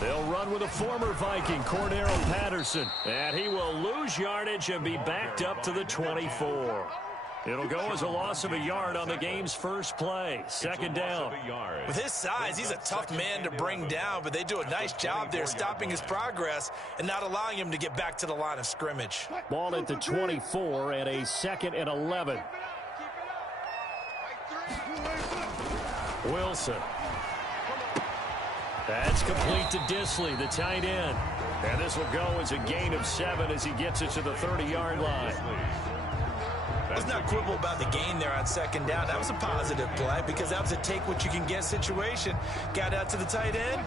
They'll run with a former Viking, Cordero Patterson. And he will lose yardage and be backed up to the 24. It'll go as a loss of a yard on the game's first play. Second down. With his size, he's a tough man to bring down, but they do a nice job there stopping his progress and not allowing him to get back to the line of scrimmage. Ball at the 24 and a 2nd and 11. Wilson. That's complete to Disley, the tight end. And this will go as a gain of 7 as he gets it to the 30-yard line. Let's not quibble about the gain there on second down. That was a positive play because that was a take-what-you-can-get situation. Got out to the tight end.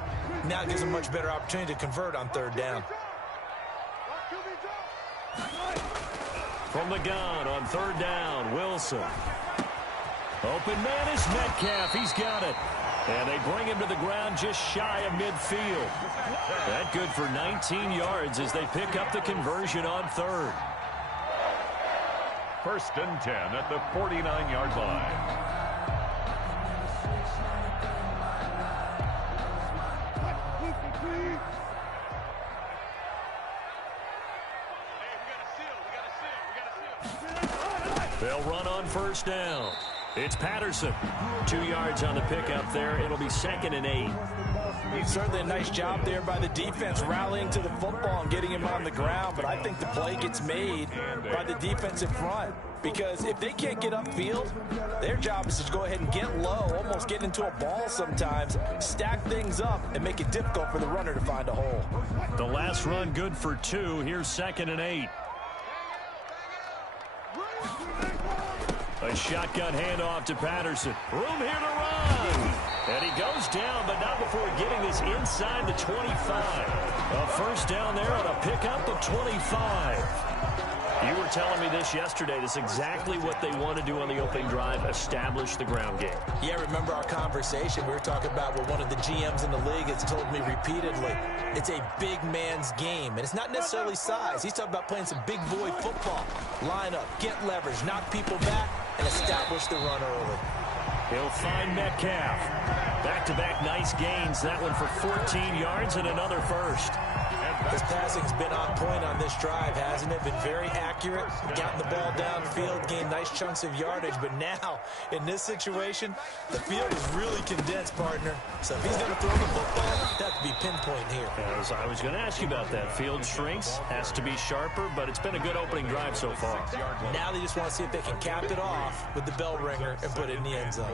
Now it gives him a much better opportunity to convert on third down. From the gun on third down, Wilson. Open man is Metcalf. He's got it. And they bring him to the ground just shy of midfield. That good for 19 yards as they pick up the conversion on third. 1st and 10 at the 49-yard line. They'll run on first down. It's Patterson. 2 yards on the pickup there. It'll be 2nd and 8. Certainly a nice job there by the defense rallying to the football and getting him on the ground, but I think the play gets made by the defensive front because if they can't get upfield, their job is to go ahead and get low, almost get into a ball sometimes, stack things up, and make it difficult for the runner to find a hole. The last run good for 2. Here's 2nd and 8. A shotgun handoff to Patterson. Room here to run. And he goes down, but not before getting this inside the 25. A first down there on a pickup of 25. You were telling me this yesterday. This is exactly what they want to do on the opening drive, establish the ground game. Yeah, remember our conversation. We were talking about what one of the GMs in the league has told me repeatedly. It's a big man's game, and it's not necessarily size. He's talking about playing some big boy football. Line up, get leverage, knock people back, and establish the run early. He'll find Metcalf. Back-to-back nice gains. That one for 14 yards and another first. His passing's been on point on this drive, hasn't it? Been very accurate, gotten the ball downfield, gained nice chunks of yardage. But now, in this situation, the field is really condensed, partner. So if he's going to throw the football, that could be pinpoint here. As I was going to ask you about that. Field shrinks, has to be sharper, but it's been a good opening drive so far. Now they just want to see if they can cap it off with the bell ringer and put it in the end zone.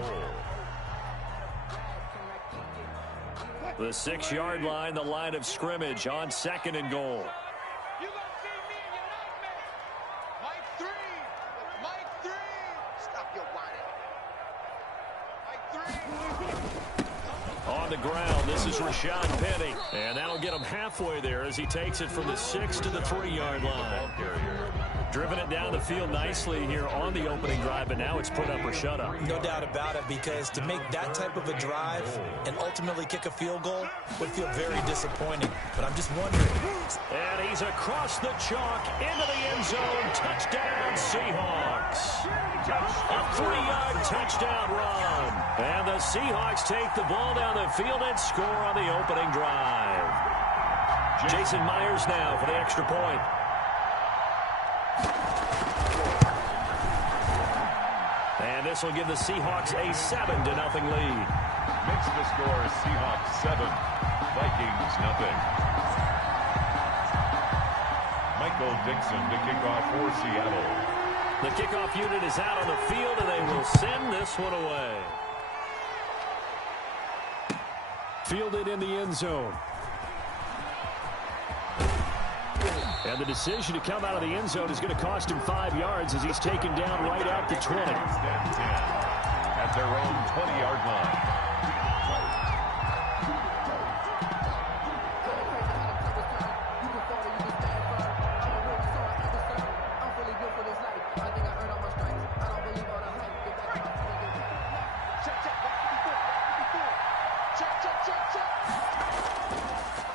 The 6-yard line, the line of scrimmage on 2nd and goal. On the ground, this is Rashad Penny. And that'll get him halfway there as he takes it from the 6 to the 3-yard line. Driven it down the field nicely here on the opening drive, and now it's put up or shut up. No doubt about it, because to make that type of a drive and ultimately kick a field goal would feel very disappointing. But I'm just wondering. And he's across the chalk into the end zone. Touchdown, Seahawks. A 3-yard touchdown run. And the Seahawks take the ball down the field and score on the opening drive. Jason Myers now for the extra point. And this will give the Seahawks a 7-0 lead. Makes the score Seahawks 7, Vikings 0. Michael Dixon to kick off for Seattle. The kickoff unit is out on the field, and they will send this one away. Fielded in the end zone. And the decision to come out of the end zone is going to cost him 5 yards as he's taken down right out the 20. At their own 20-yard line.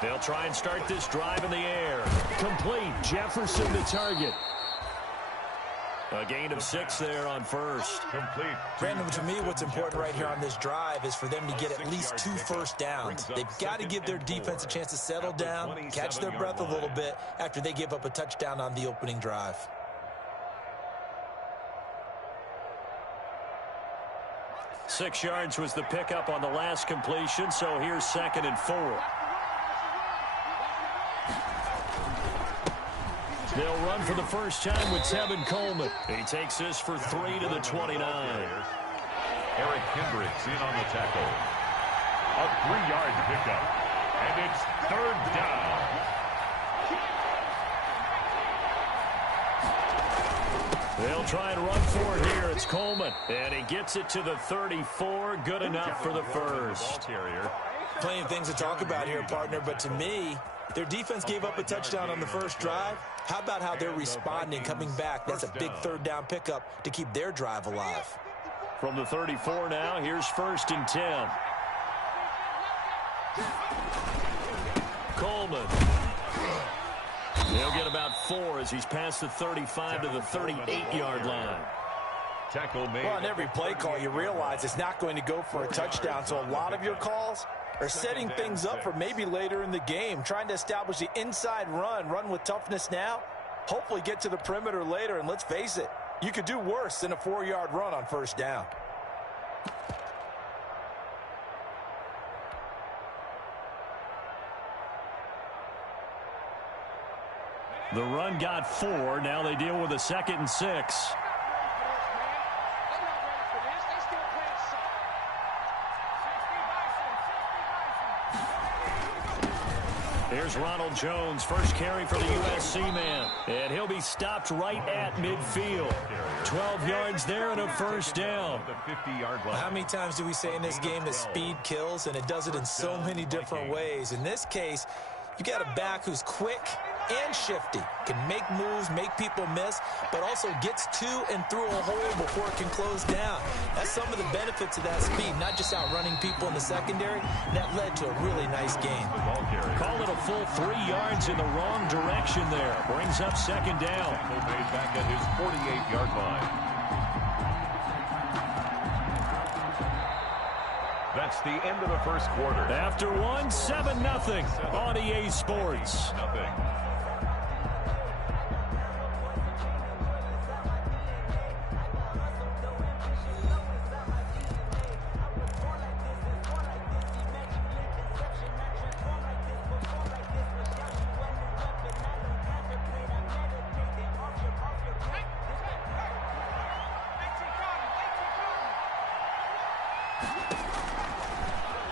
They'll try and start this drive in the air. Complete. Jefferson the target. A gain of 6 there on first. Complete. Brandon, to me, what's important right here on this drive is for them to get at least 2 first downs. They've got to give their defense a chance to settle down, catch their breath a little bit after they give up a touchdown on the opening drive. Six yards was the pickup on the last completion, so here's 2nd and 4. They'll run for the first time with Tevin Coleman. He takes this for 3 to the 29. Eric Kendricks in on the tackle. A 3-yard pickup. And it's 3rd down. They'll try and run for it here. It's Coleman. And he gets it to the 34. Good enough for the first. Plenty of things to talk about here, partner, but to me, their defense gave up a touchdown on the first drive. How about how they're responding, coming back? That's a big 3rd down pickup to keep their drive alive. From the 34 now, here's 1st and 10. Coleman. He'll get about 4 as he's past the 35 to the 38-yard line. Tackle made. Well, on every play call, you realize it's not going to go for a touchdown, so a lot of your calls are setting things up for maybe later in the game, trying to establish the inside run with toughness now, hopefully get to the perimeter later, and let's face it, you could do worse than a 4-yard run on first down. The run got 4. Now they deal with a 2nd and 6. Here's Ronald Jones, first carry for the USC man. And he'll be stopped right at midfield. 12 yards there and a first down. How many times do we say in this game that speed kills, and it does it in so many different ways? In this case, you got a back who's quick and shifty, can make moves, make people miss, but also gets to and through a hole before it can close down. That's some of the benefits of that speed, not just outrunning people in the secondary. That led to a really nice gain. Call it a full 3 yards in the wrong direction there. Brings up 2nd down. Made back at his 48-yard line. That's the end of the first quarter. After 7-0 on EA Sports.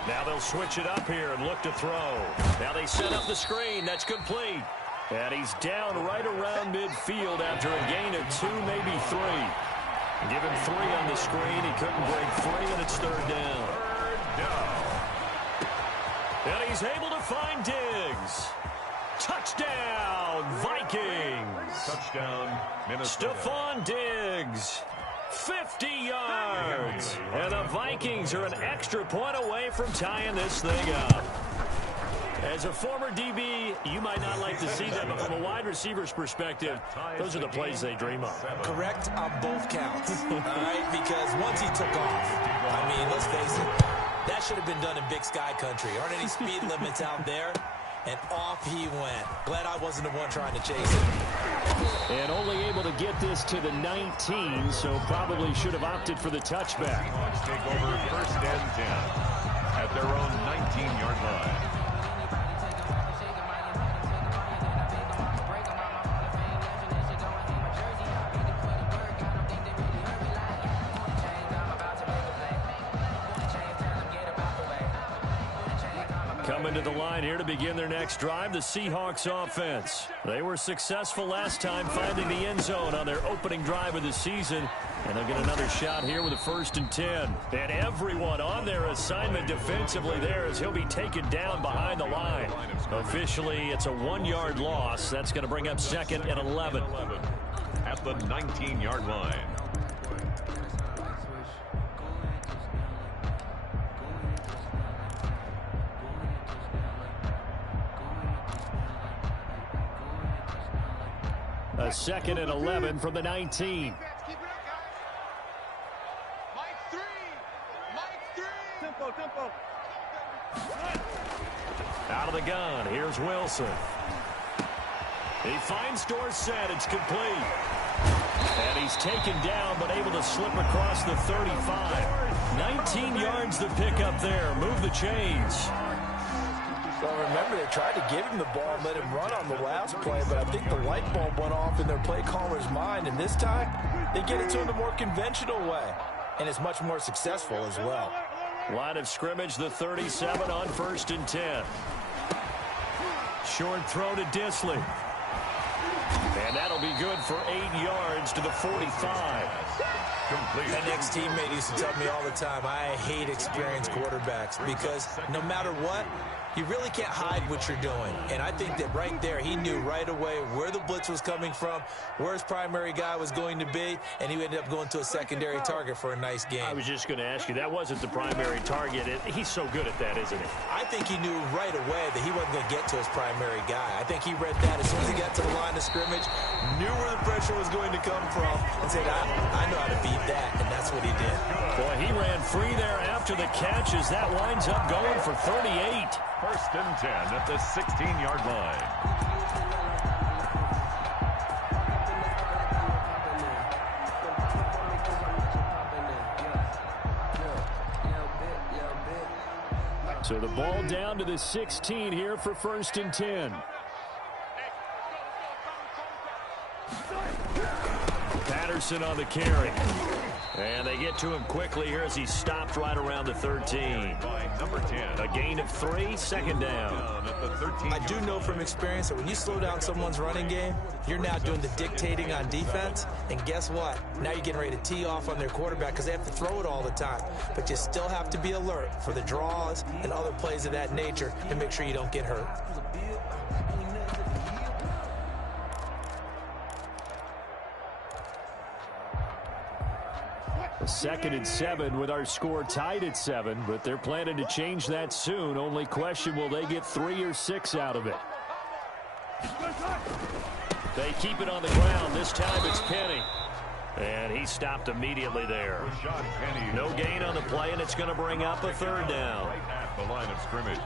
Now they'll switch it up here and look to throw. Now they set up the screen. That's complete. And he's down right around midfield after a gain of 2, maybe 3. Give him 3 on the screen. He couldn't break free, and it's 3rd down. And he's able to find Diggs. Touchdown, Vikings. Touchdown, Minnesota. Stephon Diggs. 50 yards. And the Vikings are an extra point away from tying this thing up. As a former DB, you might not like to see that, but from a wide receiver's perspective, those are the plays they dream of. Correct on both counts, all right? Because once he took off, I mean, let's face it, that should have been done in Big Sky Country. Aren't any speed limits out there? And off he went. Glad I wasn't the one trying to chase it. And only able to get this to the 19, so probably should have opted for the touchback. Seahawks take over 1st and 10 at their own 19-yard line. Coming to the line here to begin their next drive, the Seahawks offense. They were successful last time finding the end zone on their opening drive of the season. And they'll get another shot here with a 1st and 10. And everyone on their assignment defensively there as he'll be taken down behind the line. Officially, it's a 1-yard loss. That's going to bring up 2nd and 11. At the 19-yard line. A 2nd and 11 from the 19. Out of the gun, here's Wilson. He finds Dorsett, it's complete. And he's taken down, but able to slip across the 35. 19 yards to pick up there. Move the chains. Well, remember, they tried to give him the ball and let him run on the last play, but I think the light bulb went off in their play caller's mind, and this time, they get it to him the more conventional way, and it's much more successful as well. Line of scrimmage, the 37 on 1st and 10. Short throw to Disley. And that'll be good for 8 yards to the 45. Complete. My next teammate used to tell me all the time, I hate experienced quarterbacks because no matter what, you really can't hide what you're doing. And I think that right there, he knew right away where the blitz was coming from, where his primary guy was going to be, and he ended up going to a secondary target for a nice game. I was just going to ask you, that wasn't the primary target. He's so good at that, isn't he? I think he knew right away that he wasn't going to get to his primary guy. I think he read that as soon as he got to the line of scrimmage, knew where the pressure was going to come from, and said, I know how to beat that, and that's what he did. Boy, he ran free there after the catch as that winds up going for 38. 1st and 10 at the 16-yard line. So the ball down to the 16 here for 1st and 10. Patterson on the carry. And they get to him quickly here as he stopped right around the 13. Number 10. A gain of 3, 2nd down. I do know from experience that when you slow down someone's running game, you're now doing the dictating on defense. And guess what? Now you're getting ready to tee off on their quarterback because they have to throw it all the time. But you still have to be alert for the draws and other plays of that nature to make sure you don't get hurt. Second and 7 with our score tied at 7, but they're planning to change that soon. Only question, will they get 3 or 6 out of it? They keep it on the ground. This time it's Penny. And he stopped immediately there. No gain on the play, and it's going to bring up a 3rd down. Right at the line of scrimmage.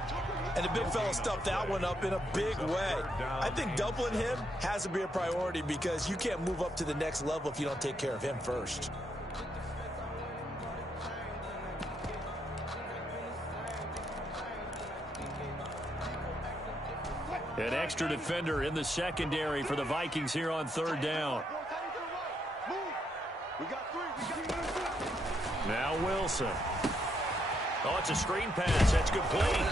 And the big fella stuffed that one up in a big way. I think doubling him has to be a priority because you can't move up to the next level if you don't take care of him first. An extra defender in the secondary for the Vikings here on 3rd down. Now Wilson. Oh, it's a screen pass. That's complete.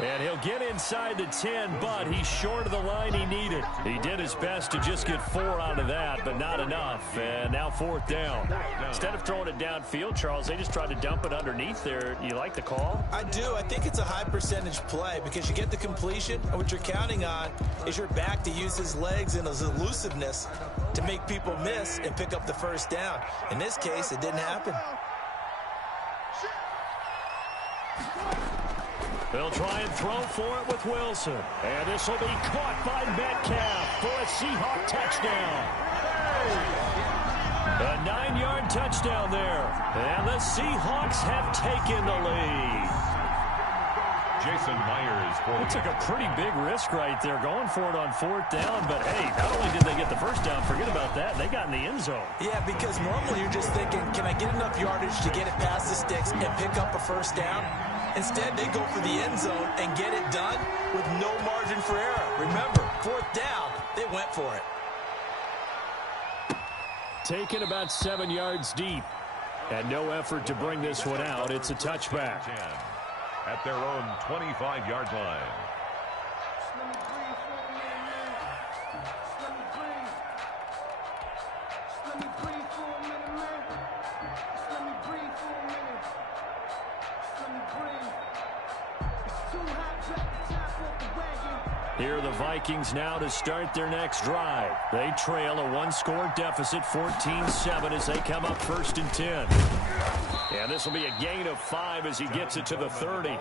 And he'll get inside the 10, but he's short of the line he needed. He did his best to just get 4 out of that, but not enough. And now 4th down. Instead of throwing it downfield, Charles, they just tried to dump it underneath there. You like the call? I do. I think it's a high percentage play because you get the completion, and what you're counting on is your back to use his legs and his elusiveness to make people miss and pick up the 1st down. In this case, it didn't happen. They'll try and throw for it with Wilson. And this will be caught by Metcalf for a Seahawk touchdown. A 9-yard touchdown there. And the Seahawks have taken the lead. Jason Myers. They took a pretty big risk right there going for it on 4th down. But, hey, not only did they get the 1st down, forget about that, they got in the end zone. Yeah, because normally you're just thinking, can I get enough yardage to get it past the sticks and pick up a 1st down? Instead, they go for the end zone and get it done with no margin for error. Remember, 4th down, they went for it. Taken about 7 yards deep. And no effort to bring this one out. It's a touchback. At their own 25-yard line. Here are the Vikings now to start their next drive. They trail a 1-score deficit, 14-7, as they come up 1st and 10. And this will be a gain of 5 as he gets it to the 30.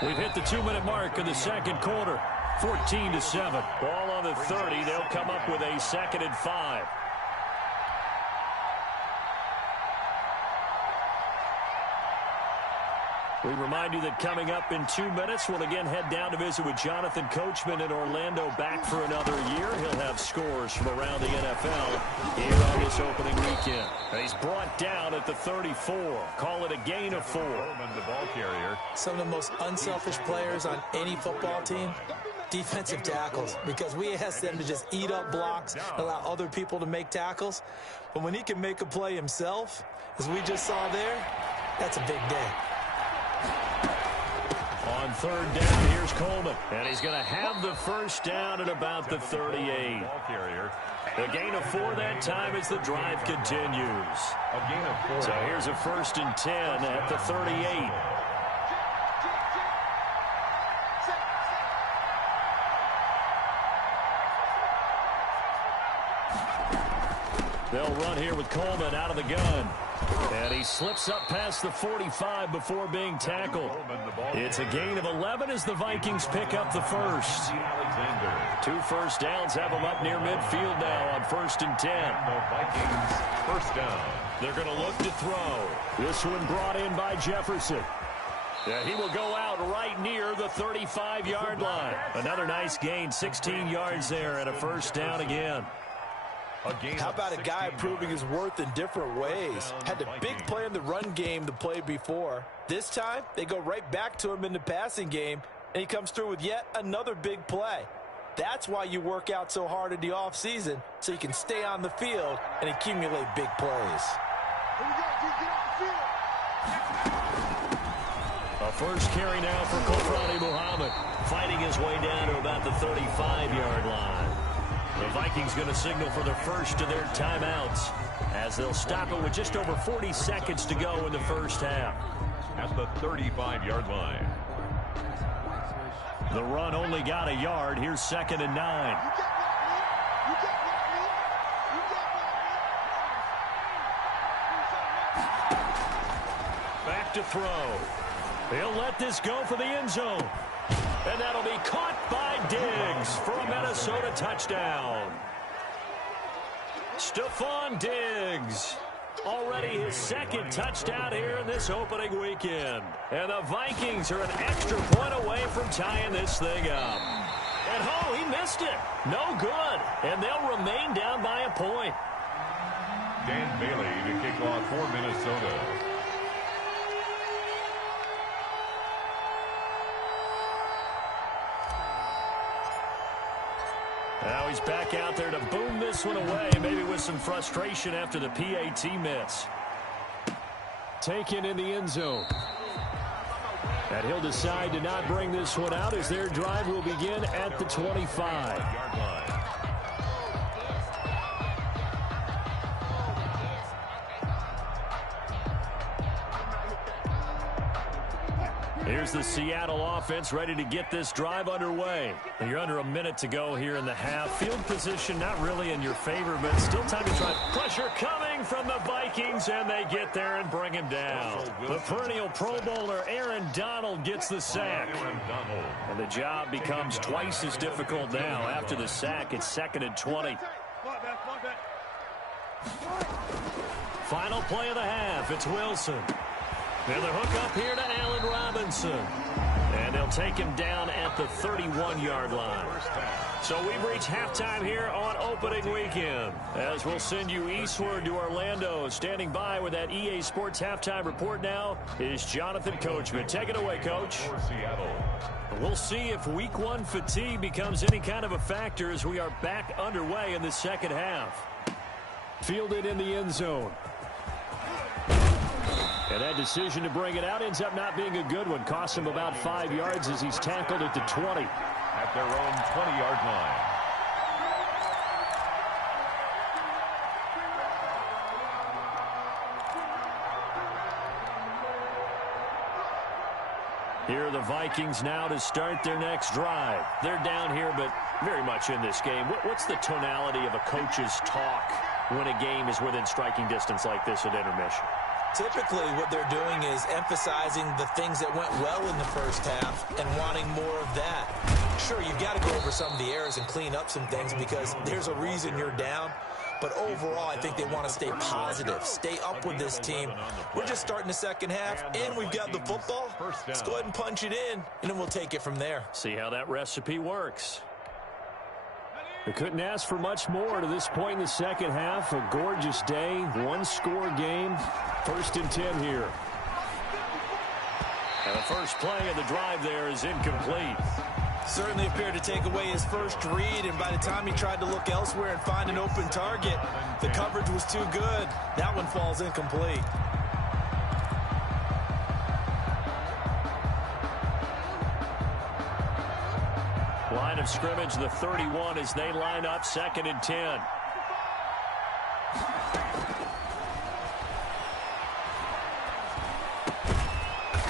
We've hit the 2-minute mark of the 2nd quarter, 14-7. Ball on the 30. They'll come up with a 2nd and 5. We remind you that coming up in 2 minutes, we'll again head down to visit with Jonathan Coachman in Orlando, back for another year. He'll have scores from around the NFL here on this opening weekend. He's brought down at the 34. Call it a gain of 4. The ball carrier. Some of the most unselfish players on any football team, defensive tackles, because we ask them to just eat up blocks, allow other people to make tackles. But when he can make a play himself, as we just saw there, that's a big day. On third down, here's Coleman. And he's going to have the first down at about the 38. A gain of 4 that time as the drive continues. A gain of 4. So here's a 1st and 10 at the 38. They'll run here with Coleman out of the gun. And he slips up past the 45 before being tackled. It's a gain of 11 as the Vikings pick up the first. 2 first downs have them up near midfield now on 1st and 10. The Vikings first down. They're going to look to throw. This one brought in by Jefferson. Yeah, he will go out right near the 35-yard line. Another nice gain, 16 yards there, and a first down again. How about a guy proving his worth in different ways? Had the big play in the run game the play before. This time, they go right back to him in the passing game, and he comes through with yet another big play. That's why you work out so hard in the offseason, so you can stay on the field and accumulate big plays. A first carry now for Kofrani Muhammad, fighting his way down to about the 35-yard line. The Vikings going to signal for the first of their timeouts as they'll stop it with just over 40 seconds to go in the first half. At the 35-yard line. The run only got a yard. Here's 2nd and 9. Back to throw. He'll let this go for the end zone. And that'll be caught by Diggs for a Minnesota touchdown. Stephon Diggs, already his 2nd touchdown here in this opening weekend. And the Vikings are an extra point away from tying this thing up. And oh, he missed it. No good. And they'll remain down by a point. Dan Bailey to kick off for Minnesota. Now he's back out there to boom this one away, maybe with some frustration after the PAT miss. Taken in the end zone. And he'll decide to not bring this one out as their drive will begin at the 25-yard line. Here's the Seattle offense ready to get this drive underway. And you're under a minute to go here in the half. Field position not really in your favor, but still time to try. Pressure coming from the Vikings, and they get there and bring him down. The perennial Pro Bowler Aaron Donald gets the sack. And the job becomes twice as difficult now. After the sack, it's 2nd and 20. Final play of the half. It's Wilson. And the hook up here to Allen Robinson. And they'll take him down at the 31-yard line. So we've reached halftime here on opening weekend. As we'll send you eastward to Orlando. Standing by with that EA Sports halftime report now is Jonathan Coachman. Take it away, Coach. We'll see if week 1 fatigue becomes any kind of a factor as we are back underway in the second half. Fielded in the end zone. And that decision to bring it out ends up not being a good one. Costs him about 5 yards as he's tackled at the 20. At their own 20-yard line. Here are the Vikings now to start their next drive. They're down here, but very much in this game. What's the tonality of a coach's talk when a game is within striking distance like this at intermission? Typically, what they're doing is emphasizing the things that went well in the first half and wanting more of that. Sure, you've got to go over some of the errors and clean up some things because there's a reason you're down. But overall, I think they want to stay positive, stay up with this team. We're just starting the second half, and we've got the football. Let's go ahead and punch it in, and then we'll take it from there. See how that recipe works. They couldn't ask for much more to this point in the second half. A gorgeous day, one-score game. 1st and 10 here. And the first play of the drive there is incomplete. Certainly appeared to take away his first read, and by the time he tried to look elsewhere and find an open target, the coverage was too good. That one falls incomplete. Line of scrimmage, the 31, as they line up 2nd and 10.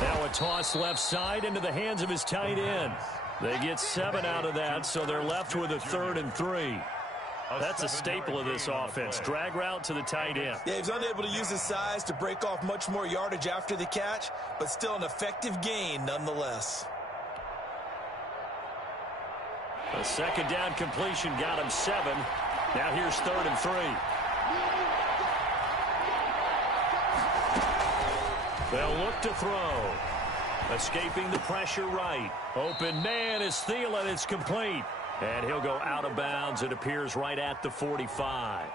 Now a toss left side into the hands of his tight end. They get 7 out of that, so they're left with a 3rd and 3. That's a staple of this offense. Drag route to the tight end. Yeah, he's unable to use his size to break off much more yardage after the catch, but still an effective gain nonetheless. A 2nd down completion got him 7. Now here's 3rd and 3. They'll look to throw. Escaping the pressure right. Open man is Thielen. It's complete. And he'll go out of bounds. It appears right at the 45.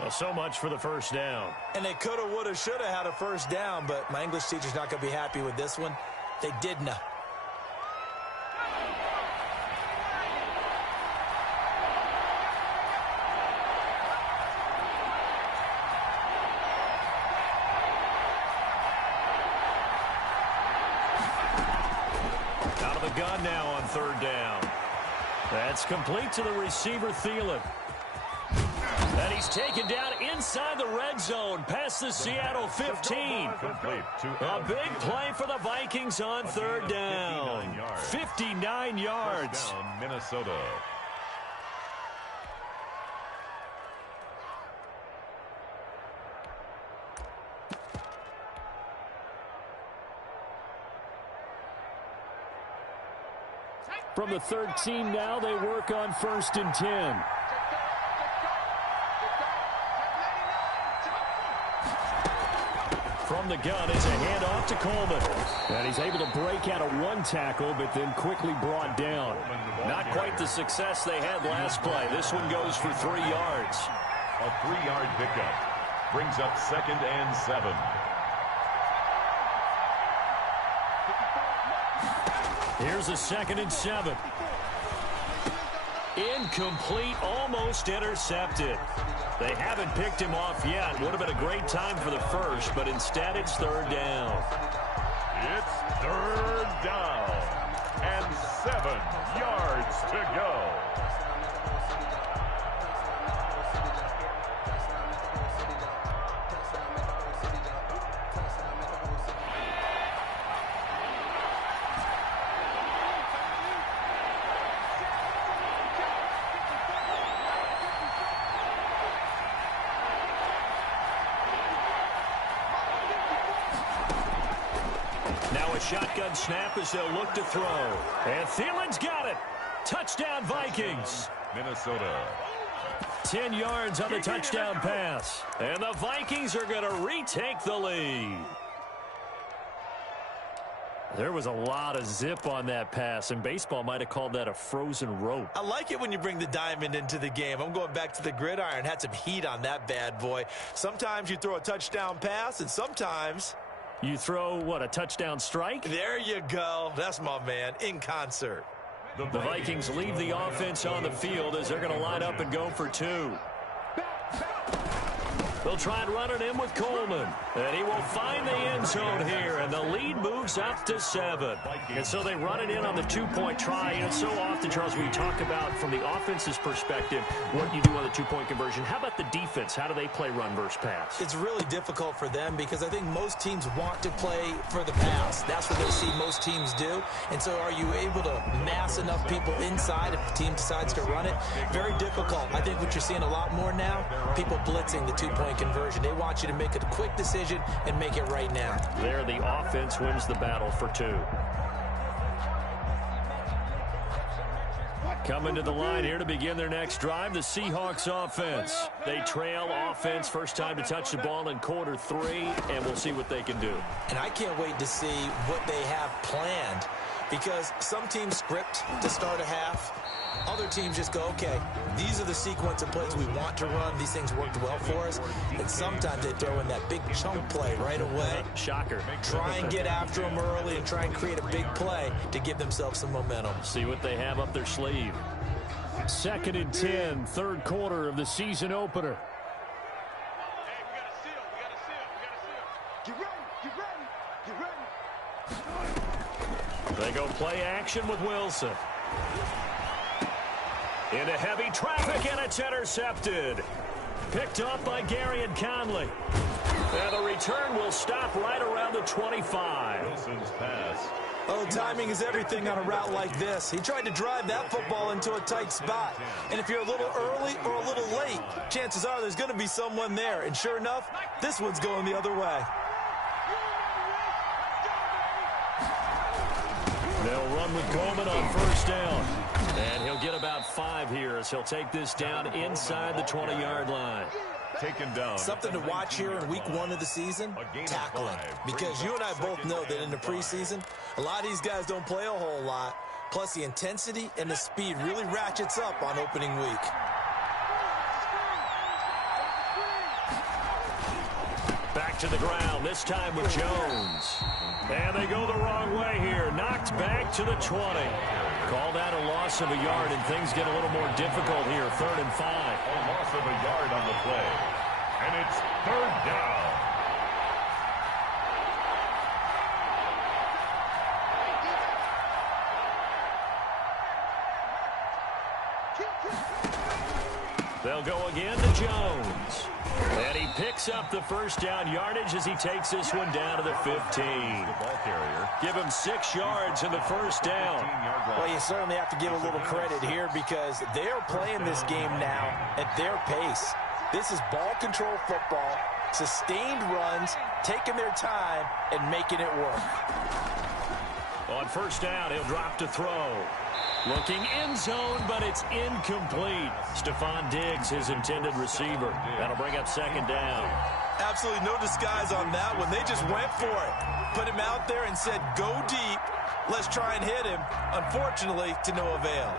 Well, so much for the first down. And they coulda, woulda, shoulda had a first down, but my English teacher's not going to be happy with this one. They didn't. Gun now on 3rd down. That's complete to the receiver, Thielen. And he's taken down inside the red zone past the Seattle 15. A big play for the Vikings on 3rd down. 59 yards. Minnesota. From the 13 now, they work on 1st and 10. From the gun is a handoff to Coleman. And he's able to break out of one tackle, but then quickly brought down. Not quite the success they had last play. This one goes for 3 yards. A 3-yard pickup brings up 2nd and 7. Here's a 2nd and 7. Incomplete, almost intercepted. They haven't picked him off yet. Would have been a great time for the first, but instead it's 3rd down. It's 3rd down and 7 yards to go. Now a shotgun snap as they'll look to throw. And Thielen's got it. Touchdown, Vikings. Minnesota. 10 yards on the touchdown pass. And the Vikings are going to retake the lead. There was a lot of zip on that pass, and baseball might have called that a frozen rope. I like it when you bring the diamond into the game. I'm going back to the gridiron. Had some heat on that bad boy. Sometimes you throw a touchdown pass, and sometimes you throw, what, a touchdown strike? There you go. That's my man, in concert. The Vikings leave the offense on the field as they're going to line up and go for 2. They'll try and run it in with Coleman. And he will find the end zone here, and the lead moves up to 7. And so they run it in on the 2-point try. And so often, Charles, we talk about from the offense's perspective what you do on the 2-point conversion. How about the defense? How do they play run versus pass? It's really difficult for them because I think most teams want to play for the pass. That's what they see most teams do. And so are you able to mass enough people inside if the team decides to run it? Very difficult. I think what you're seeing a lot more now, people blitzing the 2-point conversion. They want you to make a quick decision and make it right now. There, the offense wins the battle for 2. Coming to the line here to begin their next drive, the Seahawks offense. They trail offense, first time to touch the ball in quarter 3, and we'll see what they can do. And I can't wait to see what they have planned, because some teams script to start a half. Other teams just go, okay, these are the sequence of plays we want to run. These things worked well for us. And sometimes they throw in that big chunk play right away. Shocker. Try and get after them early and try and create a big play to give themselves some momentum. See what they have up their sleeve. 2nd and 10, third quarter of the season opener. They go play action with Wilson. Into heavy traffic, and it's intercepted. Picked up by Gary and Conley. And the return will stop right around the 25. Wilson's pass. Oh, timing is everything on a route like this. He tried to drive that football into a tight spot. And if you're a little early or a little late, chances are there's going to be someone there. And sure enough, this one's going the other way. They'll run with Coleman on first down. And he'll get about 5 here as he'll take this down inside the 20-yard line. Taken down. Something to watch here in week 1 of the season, tackling. Because you and I both know that in the preseason, a lot of these guys don't play a whole lot. Plus, the intensity and the speed really ratchets up on opening week. Back to the ground, this time with Jones. And they go the wrong way here. Knocked back to the 20. Called out a loss of a yard, and things get a little more difficult here. 3rd and 5. A loss of a yard on the play. And it's 3rd down. They'll go again to Jones. And he picks up the first down yardage as he takes this one down to the 15. The ball carrier. Give him 6 yards in the first down. Well, you certainly have to give a little credit here because they're playing this game now at their pace. This is ball control football, sustained runs, taking their time, and making it work. On first down, he'll drop to throw. Looking end zone, but it's incomplete. Stephon Diggs, his intended receiver. That'll bring up 2nd down. Absolutely no disguise on that one. They just went for it. Put him out there and said, go deep. Let's try and hit him. Unfortunately, to no avail.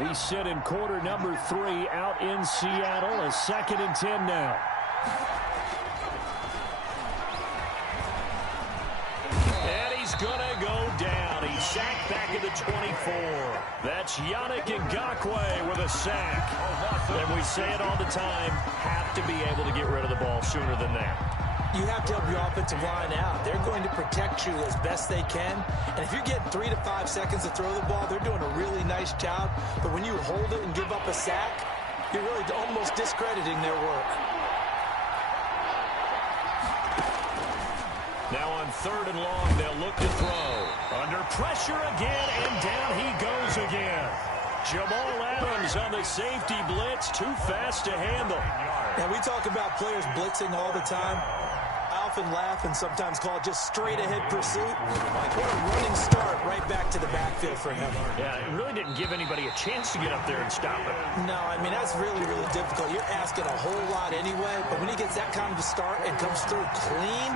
We sit in quarter number 3 out in Seattle. A 2nd and 10 now. And he's going to go down. He's sacked back at the 24. That's Yannick Ngakoue with a sack. And we say it all the time, have to be able to get rid of the ball sooner than that. You have to help your offensive line out. They're going to protect you as best they can. And if you're getting 3 to 5 seconds to throw the ball, they're doing a really nice job. But when you hold it and give up a sack, you're really almost discrediting their work. Now on 3rd and long, they'll look to throw. Under pressure again, and down he goes again. Jamal Adams on the safety blitz, too fast to handle. Now, we talk about players blitzing all the time. I often laugh and sometimes call it just straight-ahead pursuit. What a running start right back to the backfield for him. Yeah, it really didn't give anybody a chance to get up there and stop it. No, I mean, that's really, really difficult. You're asking a whole lot anyway, but when he gets that kind of a start and comes through clean,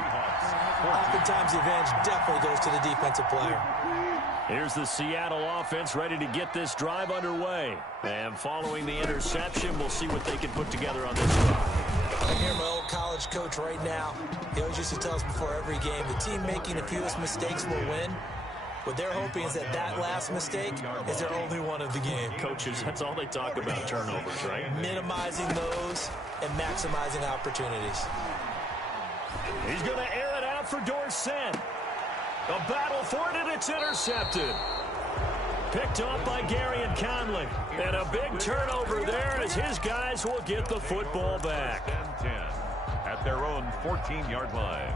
oftentimes the advantage definitely goes to the defensive player. Here's the Seattle offense ready to get this drive underway. And following the interception, we'll see what they can put together on this drive. I hear my old college coach right now. He always used to tell us before every game, the team making the fewest mistakes will win. What they're hoping is that that last mistake is their only one of the game. Coaches, that's all they talk about, turnovers, right? Minimizing those and maximizing opportunities. He's going to air it out for Dorsett. A battle for it, and it's intercepted. Picked up by Gary and Conley. And a big turnover there as his guys will get the football back. 10 at their own 14-yard line.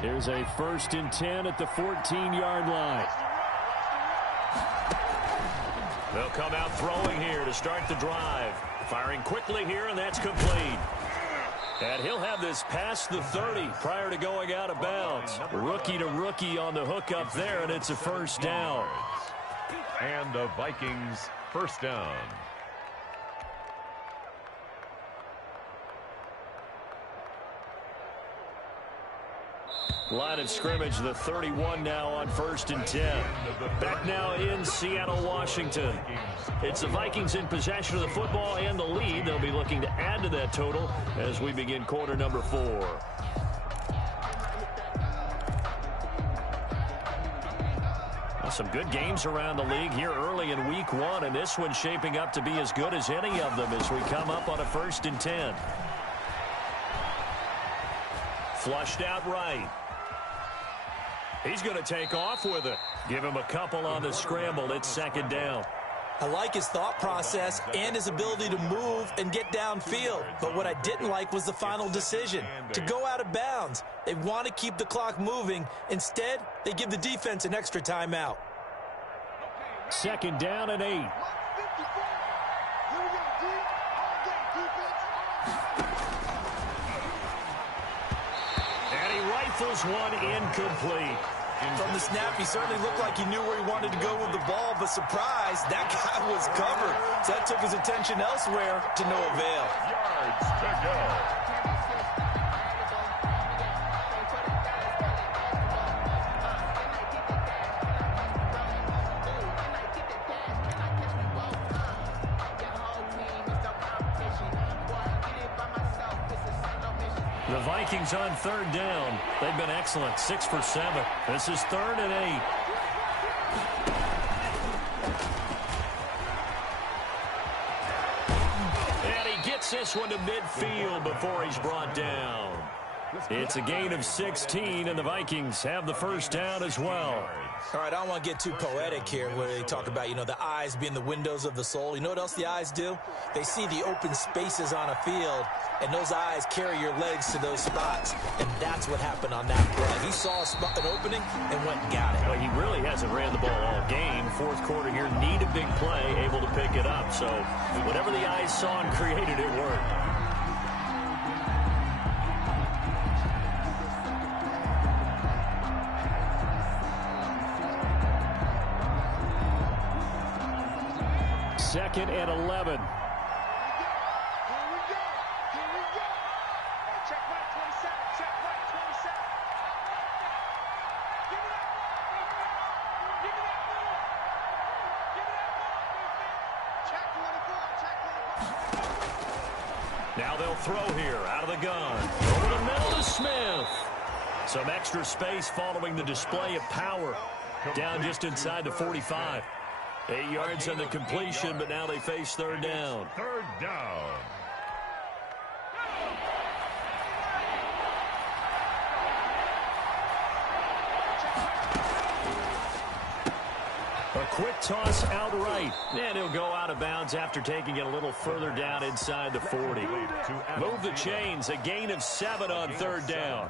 Here's a 1st and 10 at the 14-yard line. They'll come out throwing here to start the drive. Firing quickly here, and that's complete. And he'll have this past the 30 prior to going out of bounds. Rookie to rookie on the hook up there, and it's a first down. And the Vikings first down. Line of scrimmage, the 31 now on 1st and 10. Back now in Seattle, Washington. It's the Vikings in possession of the football and the lead. They'll be looking to add to that total as we begin quarter number 4. Some good games around the league here early in week 1, and this one's shaping up to be as good as any of them as we come up on a 1st and 10. Flushed out right. He's going to take off with it. Give him a couple on the scramble. It's 2nd down. I like his thought process and his ability to move and get downfield. But what I didn't like was the final decision, to go out of bounds. They want to keep the clock moving. Instead, they give the defense an extra timeout. 2nd down and 8. And he rifles one incomplete. From the snap, he certainly looked like he knew where he wanted to go with the ball, but surprise, that guy was covered. So that took his attention elsewhere to no avail. Yards to go. The Vikings on 3rd down. They've been excellent, 6 for 7. This is 3rd and 8. And he gets this one to midfield before he's brought down. It's a gain of 16, and the Vikings have the first down as well. All right, I don't want to get too poetic here where they talk about, the eyes being the windows of the soul. You know what else the eyes do? They see the open spaces on a field, and those eyes carry your legs to those spots, and that's what happened on that play. He saw an opening and went and got it. Well, he really hasn't ran the ball all game. 4th quarter here, need a big play, able to pick it up. So whatever the eyes saw and created, it worked. Second and 11. Here we go. Hey, check right 27. Check right 27. Give me that ball. Give me that ball. Give me that ball. Check 24. Check 24. Now they'll throw here out of the gun. Over the middle to Smith. Some extra space following the display of power. Down just inside the 45. 8 yards on the completion, but now they face 3rd down. 3rd down. A quick toss outright. And he'll go out of bounds after taking it a little further down inside the 40. Move the chains. A gain of 7 on 3rd down.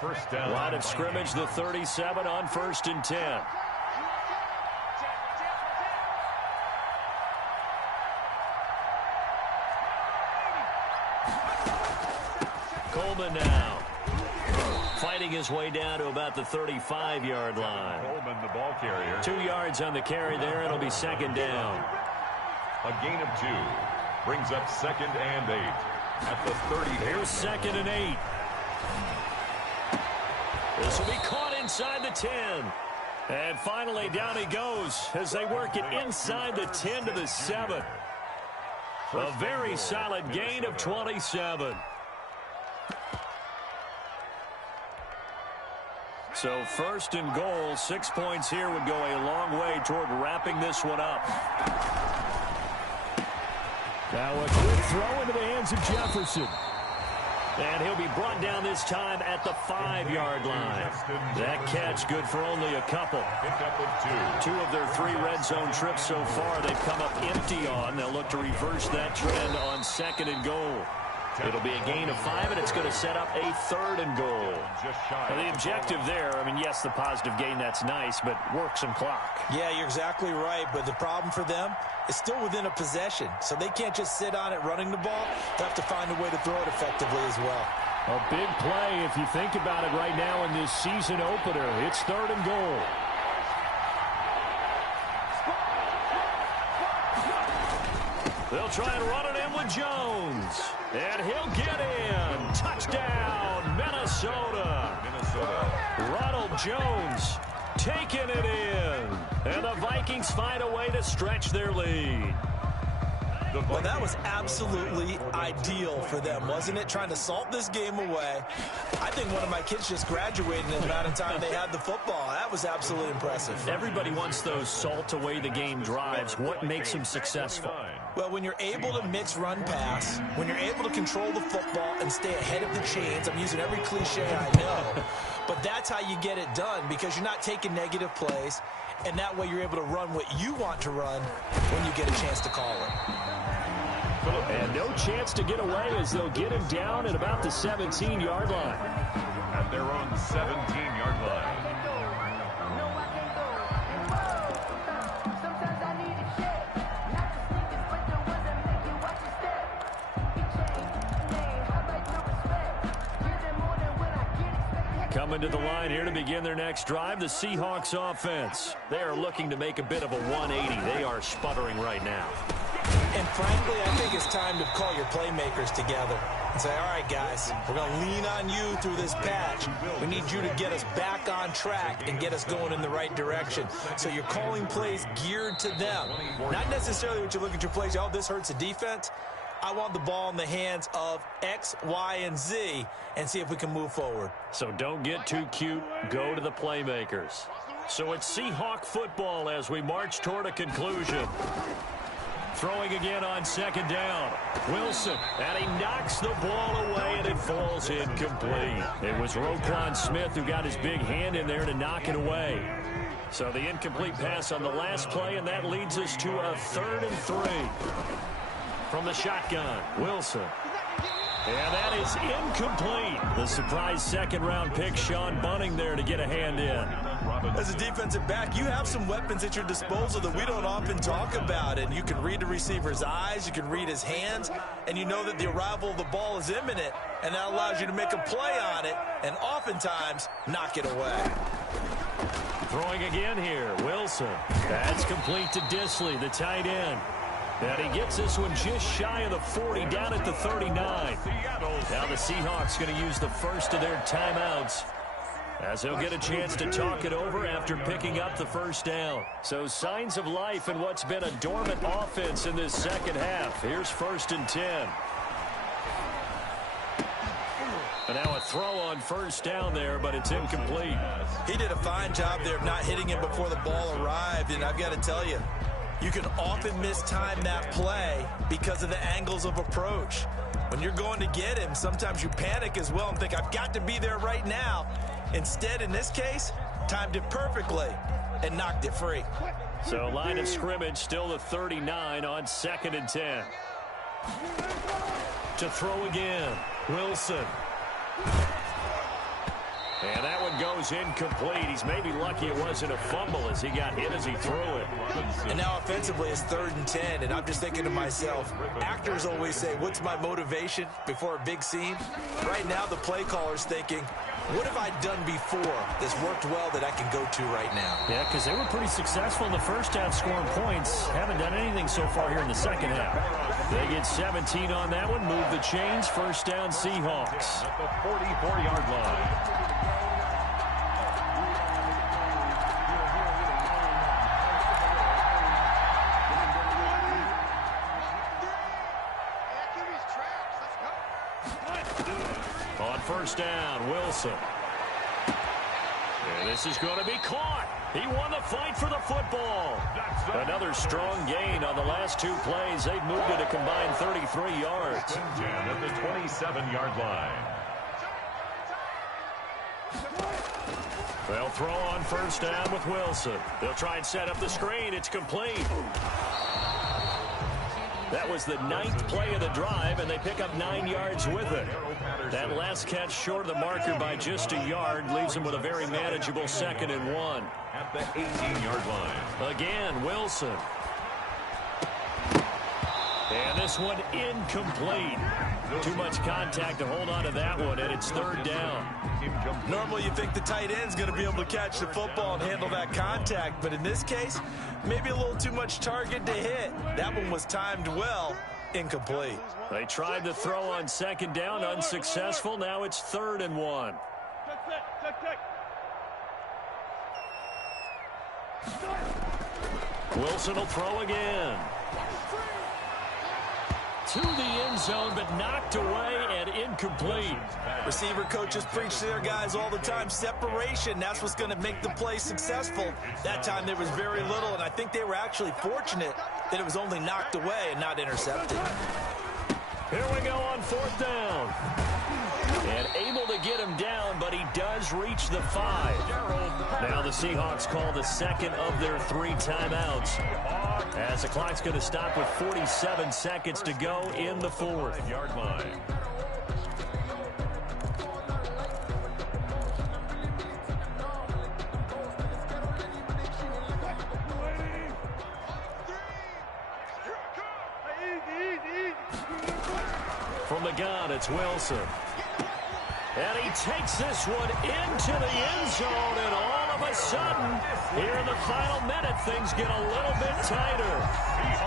First down. Line of scrimmage, the 37 on 1st and 10. Coleman now fighting his way down to about the 35-yard line. Coleman, the ball carrier. 2 yards on the carry there. It'll be 2nd down. A gain of 2 brings up 2nd and 8 at the 30. Here's 2nd and 8. This will be caught inside the 10. And finally down he goes as they work it inside the 10 to the 7. A very solid gain of 27. So 1st and goal, 6 points here would go a long way toward wrapping this one up. Now a quick throw into the hands of Jefferson. And he'll be brought down this time at the 5-yard line. That catch good for only a couple. 2 of their 3 red zone trips so far they've come up empty on. They'll look to reverse that trend on 2nd and goal. It'll be a gain of 5, and it's going to set up a 3rd and goal. Now, the objective there, I mean, yes, the positive gain, that's nice, but work some clock. Yeah, you're exactly right, but the problem for them is still within a possession, so they can't just sit on it running the ball. They have to find a way to throw it effectively as well. A big play if you think about it right now in this season opener. It's 3rd and goal. They'll try and run it in with Jones. And he'll get in. Touchdown, Minnesota. Ronald Jones taking it in. And the Vikings find a way to stretch their lead. Well, that was absolutely ideal for them, wasn't it? Trying to salt this game away. I think one of my kids just graduated in the amount of time they had the football. That was absolutely impressive. Everybody wants those salt away the game drives. What makes them successful? Well, when you're able to mix run pass, when you're able to control the football and stay ahead of the chains, I'm using every cliche I know, but that's how you get it done because you're not taking negative plays, and that way you're able to run what you want to run when you get a chance to call it. And no chance to get away as they'll get him down at about the 17-yard line. At their own 17-yard line. Coming to the line here to begin their next drive, the Seahawks offense. They are looking to make a bit of a 180. They are sputtering right now. And frankly, I think it's time to call your playmakers together and say, all right, guys, we're going to lean on you through this patch. We need you to get us back on track and get us going in the right direction. So you're calling plays geared to them. Not necessarily what you look at your plays, oh, this hurts the defense. I want the ball in the hands of X, Y, and Z and see if we can move forward. So don't get too cute. Go to the playmakers. So it's Seahawk football as we march toward a conclusion. Throwing again on 2nd down. Wilson, and he knocks the ball away, and it falls incomplete. It was Roquan Smith who got his big hand in there to knock it away. So the incomplete pass on the last play, and that leads us to a 3rd and 3. From the shotgun, Wilson. And that is incomplete. The surprise 2nd-round pick, Sean Bunting there to get a hand in. As a defensive back, you have some weapons at your disposal that we don't often talk about. And you can read the receiver's eyes, you can read his hands, and you know that the arrival of the ball is imminent. And that allows you to make a play on it and oftentimes knock it away. Throwing again here, Wilson. That's complete to Disley, the tight end. And he gets this one just shy of the 40, down at the 39. Now the Seahawks going to use the first of their timeouts as they'll get a chance to talk it over after picking up the 1st down. So signs of life in what's been a dormant offense in this 2nd half. Here's 1st and 10. And now a throw on 1st down there, but it's incomplete. He did a fine job there of not hitting him before the ball arrived, and I've got to tell you, you can often mistime that play because of the angles of approach. When you're going to get him, sometimes you panic as well and think, I've got to be there right now. Instead, in this case, timed it perfectly and knocked it free. So line of scrimmage still the 39 on 2nd and 10. To throw again, Wilson. And that one goes incomplete. He's maybe lucky it wasn't a fumble as he got hit as he threw it. And now offensively it's 3rd and 10, and I'm just thinking to myself, actors always say, what's my motivation before a big scene? Right now the play caller's thinking, what have I done before that's worked well that I can go to right now? Yeah, because they were pretty successful in the 1st half scoring points. Haven't done anything so far here in the 2nd half. They get 17 on that one, move the chains, 1st down Seahawks. At the 44-yard line. On 1st down, Wilson. And this is going to be caught. He won the fight for the football. Another strong gain on the last 2 plays. They've moved it a combined 33 yards. At the 27-yard line. They'll throw on 1st down with Wilson. They'll try and set up the screen. It's complete. That was the 9th play of the drive, and they pick up 9 yards with it. That last catch short of the marker by just a yard leaves them with a very manageable 2nd and 1. At the 18-yard line. Again, Wilson. And this one incomplete. Too much contact to hold on to that one, and it's 3rd down. Normally you think the tight end's going to be able to catch the football and handle that contact, but in this case, maybe a little too much target to hit. That one was timed well, incomplete. They tried to throw on 2nd down, unsuccessful. Now it's 3rd and 1. Wilson will throw again. To the end zone, but knocked away and incomplete. Receiver coaches preach to their guys all the time. Separation, that's what's going to make the play successful. That time there was very little, and I think they were actually fortunate that it was only knocked away and not intercepted. Here we go on 4th down. And able to get him down, but he does reach the 5. Now the Seahawks call the 2nd of their 3 timeouts, as the clock's going to stop with 47 seconds to go in the 4th. Yard line. From the gun, it's Wilson. And he takes this one into the end zone, and all of a sudden, here in the final minute, things get a little bit tighter.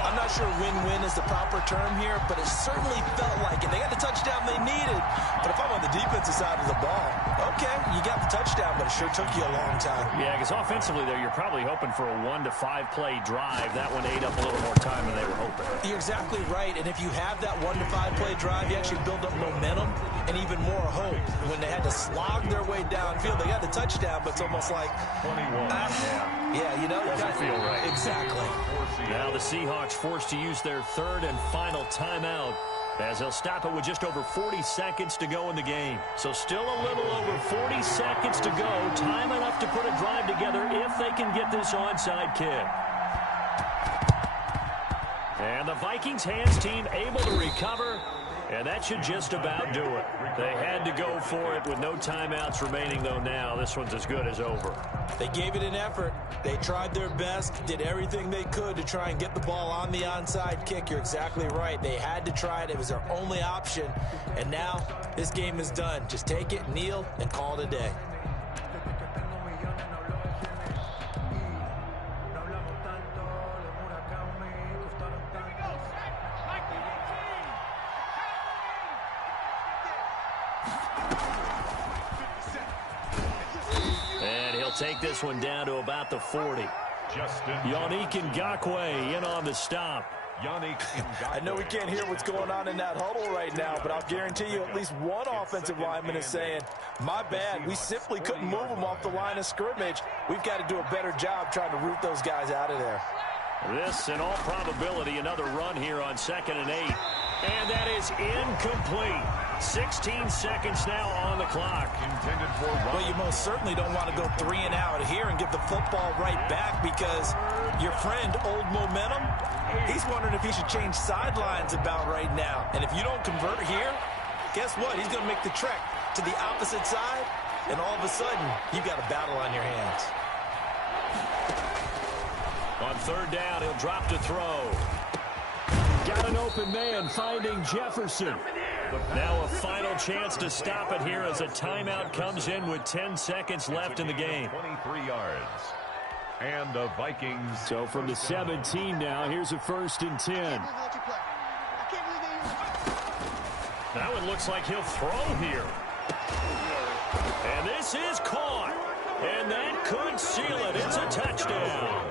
I'm not sure win-win is the proper term here, but it certainly felt like it. They got the touchdown they needed. But if I'm on the defensive side of the ball, okay, you got the touchdown, but it sure took you a long time. Yeah, because offensively there, you're probably hoping for a 1 to 5 play drive. That one ate up a little more time than they were hoping. You're exactly right, and if you have that 1 to 5 play drive, you actually build up momentum and even more hope. When they had to slog their way downfield, they got the touchdown, but it's almost like 21. yeah, you know, doesn't feel right. Exactly. Now the Seahawks forced to use their 3rd and final timeout, as they'll stop it with just over 40 seconds to go in the game. So still a little over 40 seconds to go. Time enough to put a drive together if they can get this onside kick. And the Vikings hands team able to recover, and that should just about do it. They had to go for it with no timeouts remaining, though. Now this one's as good as over. They gave it an effort. They tried their best, did everything they could to try and get the ball on the onside kick. You're exactly right. They had to try it. It was their only option. And now this game is done. Just take it, kneel, and call it a day. Take this one down to about the 40. Yannick Ngakoue in on the stop. I know we can't hear what's going on in that huddle right now, but I'll guarantee you at least one offensive lineman is saying, my bad, we simply couldn't move them off the line of scrimmage. We've got to do a better job trying to root those guys out of there. This, in all probability, another run here on 2nd and 8. And that is incomplete. 16 seconds now on the clock. Intended for well, you most certainly don't want to go 3 and out here and give the football right back, because your friend, Old Momentum, he's wondering if he should change sidelines about right now. And if you don't convert here, guess what? He's going to make the trek to the opposite side, and all of a sudden, you've got a battle on your hands. On 3rd down, he'll drop to throw. Got an open man finding Jefferson. Now a final chance to stop it here as a timeout comes in with 10 seconds left in the game. 23 yards. And the Vikings. So from the 17 now, here's a 1st and 10. That one looks like he'll throw here. And this is caught. And that could seal it. It's a touchdown.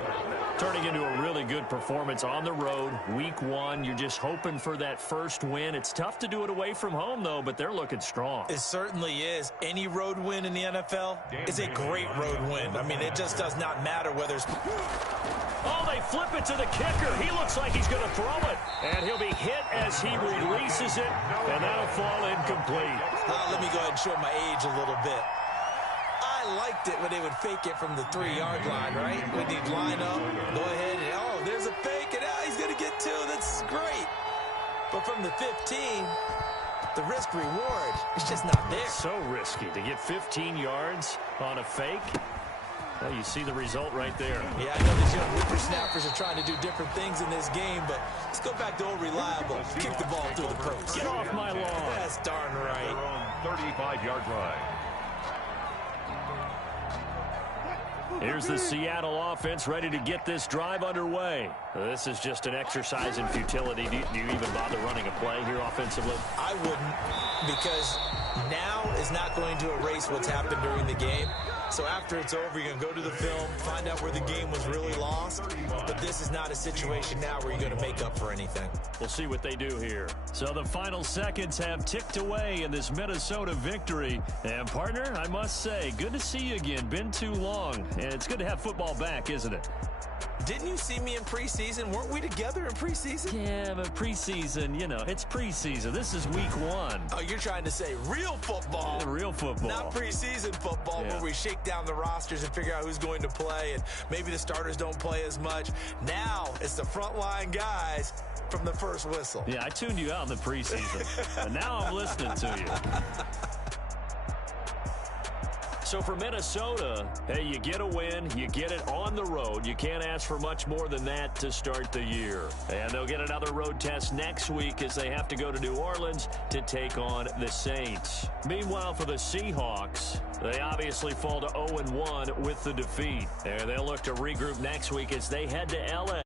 Turning into a really good performance on the road. Week 1, you're just hoping for that first win. It's tough to do it away from home, though, but they're looking strong. It certainly is. Any road win in the NFL is a great road win. I mean, it just does not matter whether it's... Oh, they flip it to the kicker. He looks like he's going to throw it. And he'll be hit as he releases it, and that'll fall incomplete. Let me go ahead and show my age a little bit. I liked it when they would fake it from the 3-yard line, right? When they'd line up, go ahead, and oh, there's a fake, and he's going to get 2. That's great. But from the 15, the risk-reward is just not there. So risky to get 15 yards on a fake. Well, you see the result right there. Yeah, I know these young whippersnappers are trying to do different things in this game, but let's go back to old reliable. Kick the ball through the post. Get off my lawn. That's darn right. Their own 35-yard line. Here's the Seattle offense ready to get this drive underway. This is just an exercise in futility. Do you even bother running a play here offensively? I wouldn't, because now is not going to erase what's happened during the game. So after it's over, you're going to go to the film, find out where the game was really lost. But this is not a situation now where you're going to make up for anything. We'll see what they do here. So the final seconds have ticked away in this Minnesota victory. And, partner, I must say, good to see you again. Been too long. And it's good to have football back, isn't it? Didn't you see me in preseason? Weren't we together in preseason? Yeah, but preseason, you know, it's preseason. This is week 1. Oh, you're trying to say real football. Real football. Not preseason football where we shake down the rosters and figure out who's going to play, and maybe the starters don't play as much. Now it's the frontline guys from the first whistle. Yeah, I tuned you out in the preseason, and now I'm listening to you. So for Minnesota, hey, you get a win, you get it on the road. You can't ask for much more than that to start the year. And they'll get another road test next week as they have to go to New Orleans to take on the Saints. Meanwhile, for the Seahawks, they obviously fall to 0-1 with the defeat. And they'll look to regroup next week as they head to LA.